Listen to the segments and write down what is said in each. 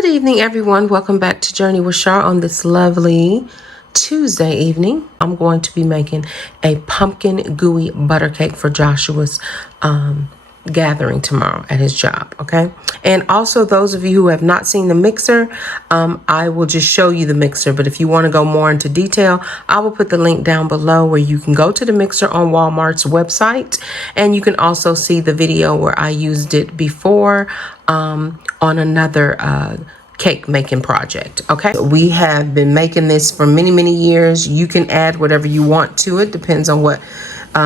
Good evening, everyone. Welcome back to Journey with Shar on this lovely Tuesday evening. I'm going to be making a pumpkin gooey butter cake for Joshua's gathering tomorrow at his job, okay? And also, those of you who have not seen the mixer, I will just show you the mixer, but if you want to go more into detail, I will put the link down below where you can go to the mixer on Walmart's website, and you can also see the video where I used it before on another cake making project. Okay, we have been making this for many years. You can add whatever you want to it, depends on what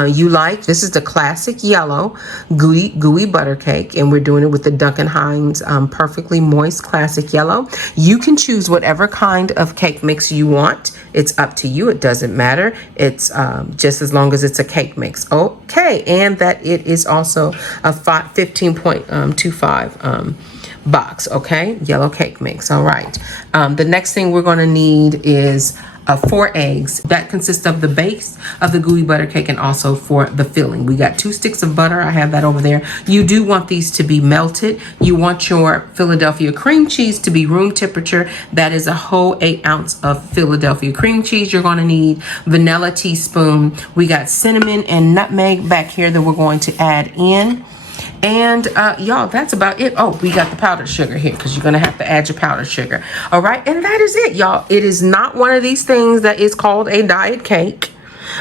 you like. This is the classic yellow gooey butter cake, and we're doing it with the Duncan Hines perfectly moist classic yellow. You can choose whatever kind of cake mix you want. It's up to you. It doesn't matter. It's just as long as it's a cake mix. Okay, and that it is also a 15.25 box. Okay, yellow cake mix. All right, the next thing we're going to need is 4 eggs. That consists of the base of the gooey butter cake and also for the filling. We got 2 sticks of butter. I have that over there. You do want these to be melted. You want your Philadelphia cream cheese to be room temperature. That is a whole 8 ounce of Philadelphia cream cheese. You're going to need vanilla teaspoon. We got cinnamon and nutmeg back here that we're going to add in. And y'all, that's about it. Oh, we got the powdered sugar here because you're going to have to add your powdered sugar. All right. And that is it, y'all. It is not one of these things that is called a diet cake.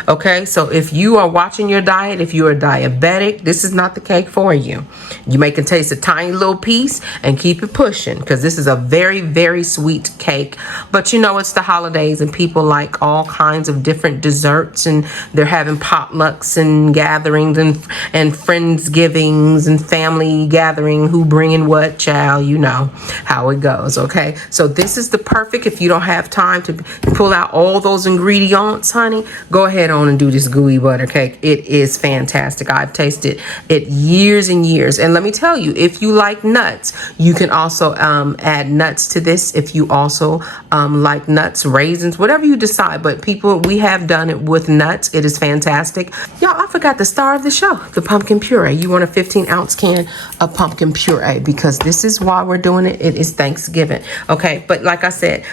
Okay, so if you are watching your diet, if you are diabetic, this is not the cake for you. You may can taste a tiny little piece and keep it pushing because this is a very sweet cake. But you know, it's the holidays and people like all kinds of different desserts, and they're having potlucks and gatherings and friendsgivings and family gathering. Who bringing what, child? You know how it goes. Okay, so this is the perfect. If you don't have time to pull out all those ingredients, honey, go ahead on and do this gooey butter cake. It is fantastic. I've tasted it years and years. And let me tell you, if you like nuts, you can also add nuts to this. If you also like nuts, raisins, whatever you decide. But people, we have done it with nuts. It is fantastic. Y'all, I forgot the star of the show, the pumpkin puree. You want a 15 ounce can of pumpkin puree because this is why we're doing it. It is Thanksgiving. Okay, but like I said,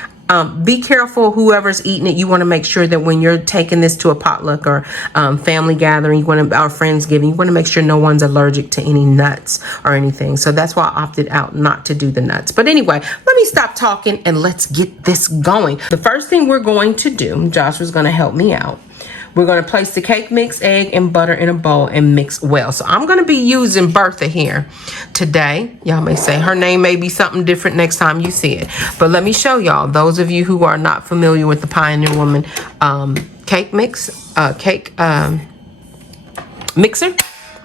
be careful whoever's eating it. You want to make sure that when you're taking this to a potluck or family gathering, or Friendsgiving, you want to make sure no one's allergic to any nuts or anything. So that's why I opted out not to do the nuts. But anyway, let me stop talking and let's get this going. The first thing we're going to do, Joshua's going to help me out. We're going to place the cake mix, egg, and butter in a bowl and mix well. So I'm going to be using Bertha here today. Y'all may say her name may be something different next time you see it. But let me show y'all, those of you who are not familiar with the Pioneer Woman cake mix, mixer.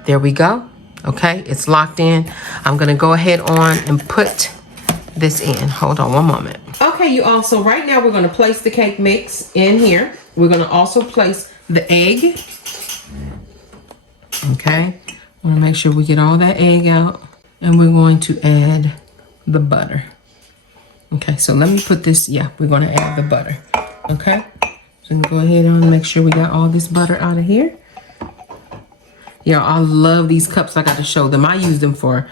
There we go. Okay, it's locked in. I'm going to go ahead on and put this in. Hold on one moment. Okay, you all. So right now we're going to place the cake mix in here. We're going to also place the egg. Okay, I want to make sure we get all that egg out, and we're going to add the butter. Okay, so let me put this. Yeah, we're going to add the butter. Okay, so go ahead and make sure we got all this butter out of here. Yeah, I love these cups. I got to show them. I use them for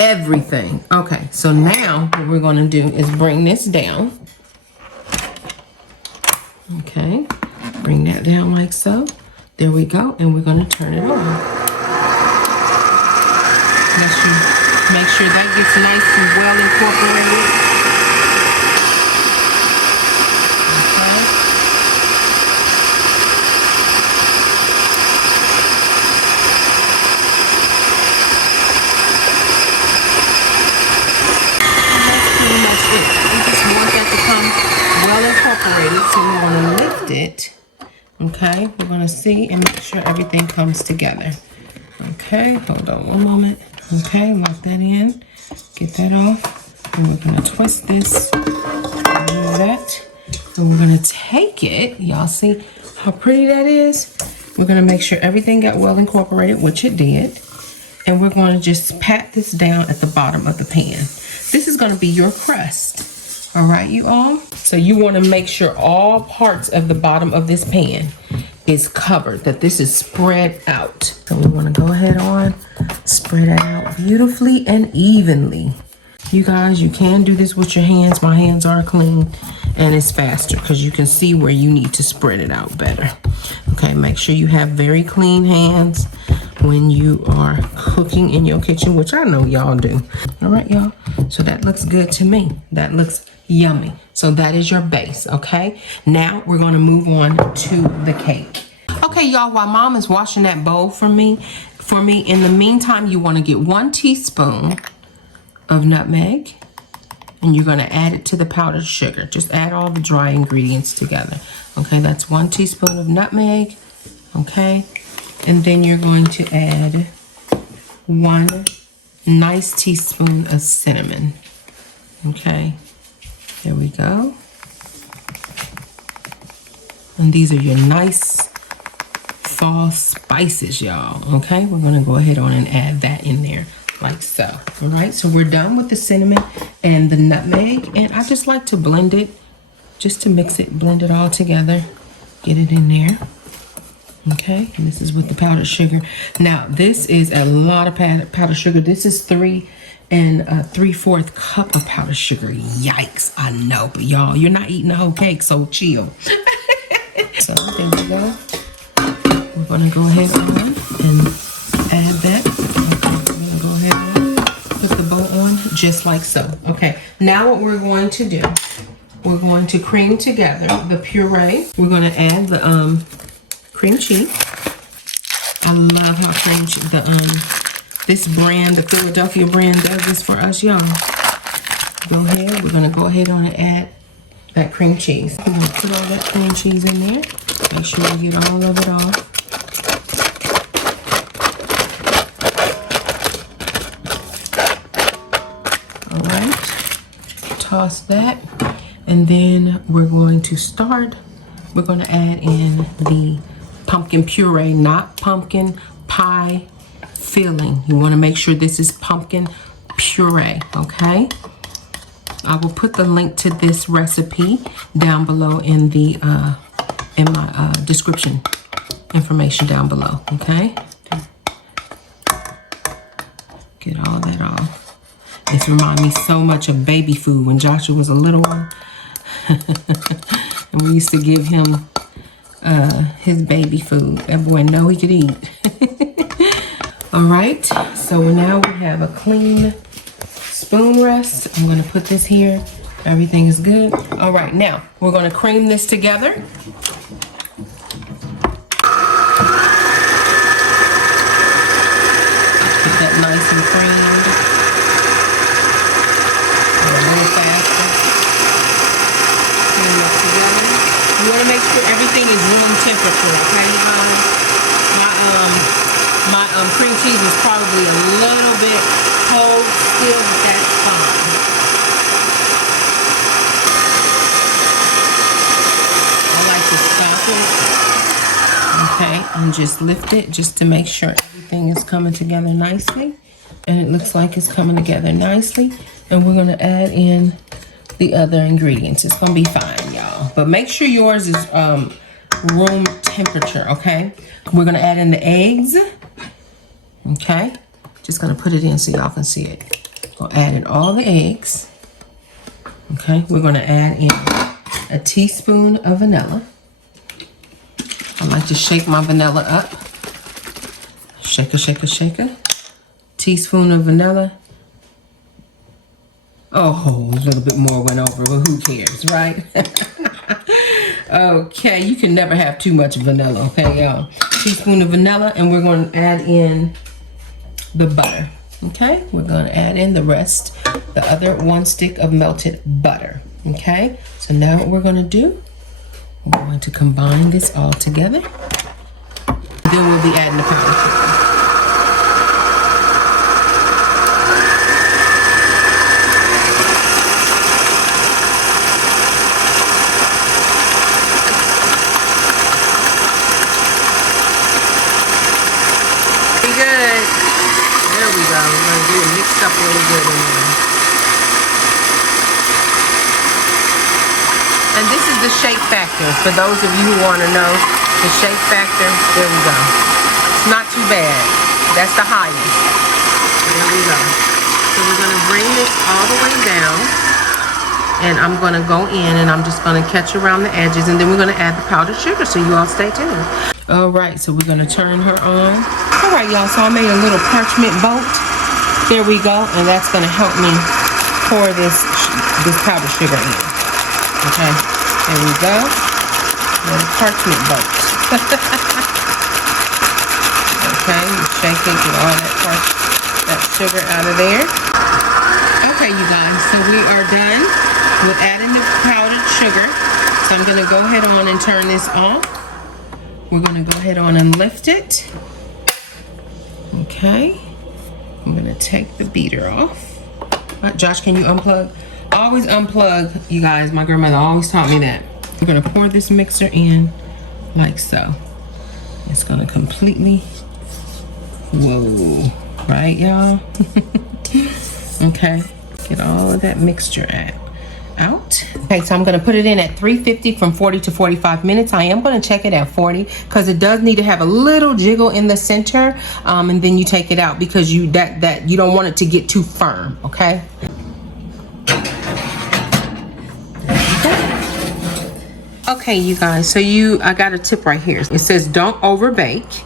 everything. Okay, so now what we're going to do is bring this down. Okay, bring that down like so. There we go, and we're going to turn it on. Make sure that gets nice and well incorporated. Okay. And that's pretty much it. We just want that to come well incorporated, so we want to lift it. Okay, we're going to see and make sure everything comes together. Okay, hold on one moment. Okay, lock that in, get that off, and we're going to twist this, do that. So we're going to take it, y'all see how pretty that is? We're going to make sure everything got well incorporated, which it did, and we're going to just pat this down at the bottom of the pan. This is going to be your crust. All right, you all. So you want to make sure all parts of the bottom of this pan is covered, that this is spread out. So we want to go ahead on, spread it out beautifully and evenly. You guys, you can do this with your hands. My hands are clean, and it's faster because you can see where you need to spread it out better. Okay, make sure you have very clean hands when you are cooking in your kitchen, which I know y'all do. All right, y'all. So that looks good to me. That looks yummy. So that is your base, okay? Now we're gonna move on to the cake. Okay, y'all, while mom is washing that bowl for me, in the meantime, you wanna get 1 teaspoon of nutmeg, and you're gonna add it to the powdered sugar. Just add all the dry ingredients together. Okay, that's 1 teaspoon of nutmeg, okay? And then you're going to add 1 nice teaspoon of cinnamon. Okay, there we go. And these are your nice fall spices, y'all. Okay, we're gonna go ahead on and add that in there like so. All right, so we're done with the cinnamon and the nutmeg, and I just like to blend it, just to mix it, blend it all together, get it in there. Okay, and this is with the powdered sugar. Now, this is a lot of powdered sugar. This is 3 3/4 cup of powdered sugar. Yikes, I know, but y'all, you're not eating the whole cake, so chill. So there we go. We're gonna go ahead on and add that. Okay, we're gonna go ahead and put the bowl on just like so. Okay, now what we're going to do, we're going to cream together the puree. We're gonna add the cream cheese. I love how cream cheese, this brand, the Philadelphia brand, does this for us, y'all. Go ahead, we're gonna go ahead on and add that cream cheese. We're gonna put all that cream cheese in there. Make sure you get all of it off. All right, toss that. And then we're going to add in the pumpkin puree, not pumpkin pie filling. You want to make sure this is pumpkin puree, okay? I will put the link to this recipe down below in the in my description information down below, okay? Get all that off. This reminds me so much of baby food when Joshua was a little one. And we used to give him his baby food. That boy know he could eat. All right, so now we have a clean spoon rest. I'm gonna put this here. Everything is good. All right, now we're gonna cream this together. Get that nice and creamed. A little faster. Cream it together. You want to make sure everything is room temperature, okay? My cream cheese is probably a little bit cold still, but that's fine. I like to stop it, okay, and just lift it just to make sure everything is coming together nicely. And it looks like it's coming together nicely. And we're gonna add in the other ingredients. It's gonna be fine, y'all. But make sure yours is room temperature, okay? We're gonna add in the eggs, okay? Just gonna put it in so y'all can see it. We'll add in all the eggs, okay? We're gonna add in a teaspoon of vanilla. I like to shake my vanilla up. Shaker, shaker, shaker. Teaspoon of vanilla. Oh, a little bit more went over, but who cares, right? Okay, you can never have too much vanilla, okay, y'all? Teaspoon of vanilla, and we're going to add in the butter, okay? We're going to add in the rest, the other 1 stick of melted butter, okay? So now what we're going to do, we're going to combine this all together. Then we'll be adding the powdered sugar. Up really good in there. And this is the shake factor. For those of you who want to know the shake factor, there we go. It's not too bad. That's the highest. There we go. So we're gonna bring this all the way down, and I'm gonna go in and I'm just gonna catch around the edges, and then we're gonna add the powdered sugar, so you all stay tuned. All right, so we're gonna turn her on. All right, y'all, so I made a little parchment boat. There we go, and that's gonna help me pour this powdered sugar in. Okay, there we go. Little parchment boat. Okay, shake it, get all that sugar out of there. Okay, you guys, so we are done with adding the powdered sugar. So I'm gonna go ahead on and turn this off. We're gonna go ahead on and lift it. Okay, I'm gonna take the beater off. Josh, can you unplug? Always unplug, you guys. My grandmother always taught me that. We're gonna pour this mixer in like so. It's gonna completely, whoa, right, y'all? Okay, get all of that mixture out. Okay, so I'm gonna put it in at 350 from 40 to 45 minutes. I am gonna check it at 40 because it does need to have a little jiggle in the center, and then you take it out because you don't want it to get too firm. Okay. Okay, you guys, so I got a tip right here. It says don't over bake.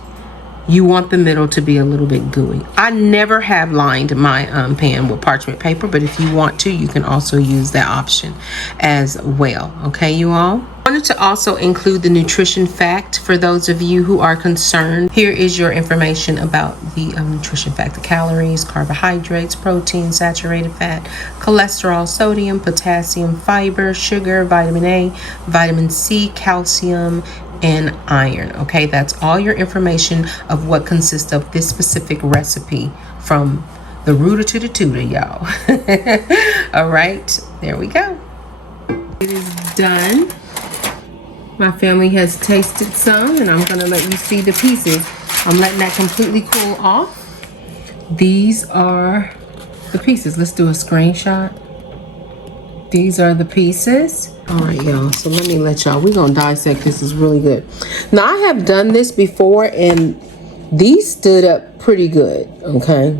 You want the middle to be a little bit gooey. I never have lined my pan with parchment paper, but if you want to, you can also use that option as well. Okay, you all? I wanted to also include the nutrition fact for those of you who are concerned. Here is your information about the nutrition fact: the calories, carbohydrates, protein, saturated fat, cholesterol, sodium, potassium, fiber, sugar, vitamin A, vitamin C, calcium, and iron. Okay, that's all your information of what consists of this specific recipe from the rooter to the tutor, y'all. All right, there we go. It is done. My family has tasted some, and I'm gonna let you see the pieces. I'm letting that completely cool off. These are the pieces. Let's do a screenshot. These are the pieces. All right, y'all, so let me let y'all, we're gonna dissect this. Is really good. Now, I have done this before, and these stood up pretty good. Okay,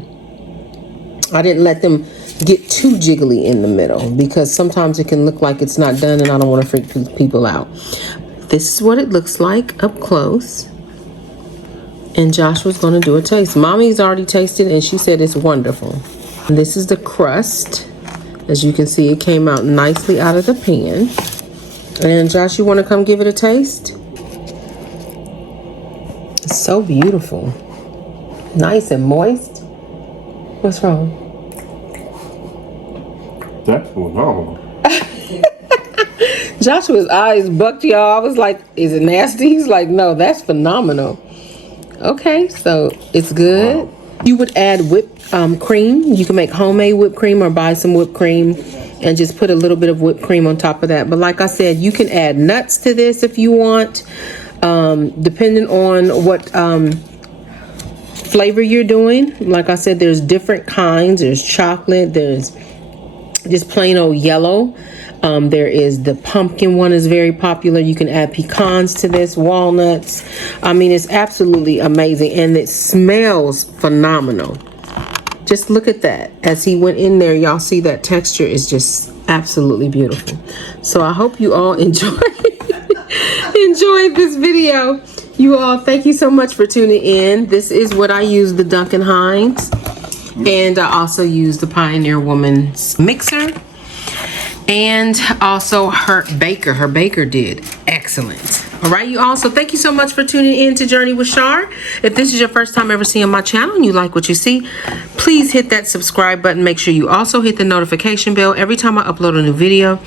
I didn't let them get too jiggly in the middle because sometimes it can look like it's not done, and I don't want to freak people out. This is what it looks like up close, and Joshua's gonna do a taste. Mommy's already tasted, and she said it's wonderful. And this is the crust. As you can see, it came out nicely out of the pan. And Josh, you want to come give it a taste? It's so beautiful. Nice and moist. What's wrong? That's phenomenal. Joshua's eyes bucked, y'all. I was like, is it nasty? He's like, no, that's phenomenal. Okay, so it's good. Wow. You would add whipped cream. You can make homemade whipped cream or buy some whipped cream and just put a little bit of whipped cream on top of that. But like I said, you can add nuts to this if you want, depending on what flavor you're doing. Like I said, there's different kinds. There's chocolate. There's just plain old yellow. There is the pumpkin one is very popular. You can add pecans to this, walnuts. I mean, it's absolutely amazing, and it smells phenomenal. Just look at that. As he went in there, y'all see that texture is just absolutely beautiful. So I hope you all enjoyed this video. You all, thank you so much for tuning in. This is what I use, the Duncan Hines, and I also use the Pioneer Woman's mixer. And also her baker did excellent. All right, you all, so thank you so much for tuning in to Journey with Shar. If this is your first time ever seeing my channel and you like what you see, please hit that subscribe button. Make sure you also hit the notification bell. Every time I upload a new video,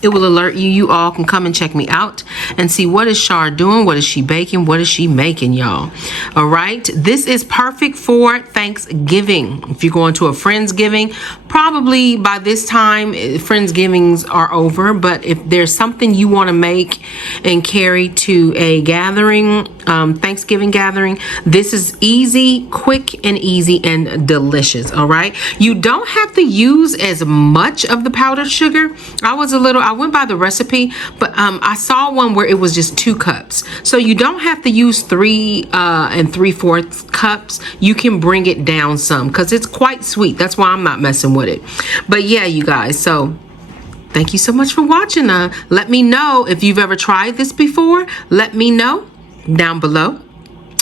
it will alert you. You all can come and check me out and see what is Shar doing, what is she baking, what is she making, y'all. All right, this is perfect for Thanksgiving. If you're going to a Friendsgiving, probably by this time Friendsgivings are over, but if there's something you want to make and carry to a gathering, Thanksgiving gathering. This is easy, quick and easy and delicious. All right. You don't have to use as much of the powdered sugar. I went by the recipe, but I saw one where it was just 2 cups. So you don't have to use 3 3/4 cups. You can bring it down some because it's quite sweet. That's why I'm not messing with it. But yeah, you guys, so thank you so much for watching. Let me know if you've ever tried this before. Let me know down below.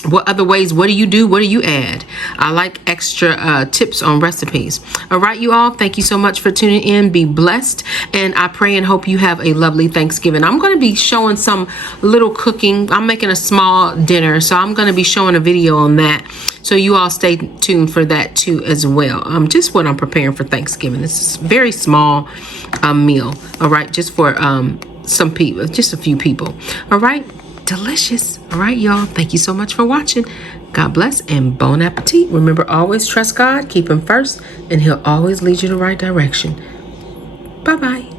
What other ways? What do you do? What do you add? I like extra tips on recipes. All right, you all. Thank you so much for tuning in. Be blessed. And I pray and hope you have a lovely Thanksgiving. I'm going to be showing some little cooking. I'm making a small dinner. So I'm going to be showing a video on that. So you all stay tuned for that too as well. Just what I'm preparing for Thanksgiving. This is a very small meal. All right. Just for some people, just a few people. All right. Delicious. All right, y'all. Thank you so much for watching. God bless and bon appetit. Remember, always trust God, keep him first, and he'll always lead you the right direction. Bye-bye.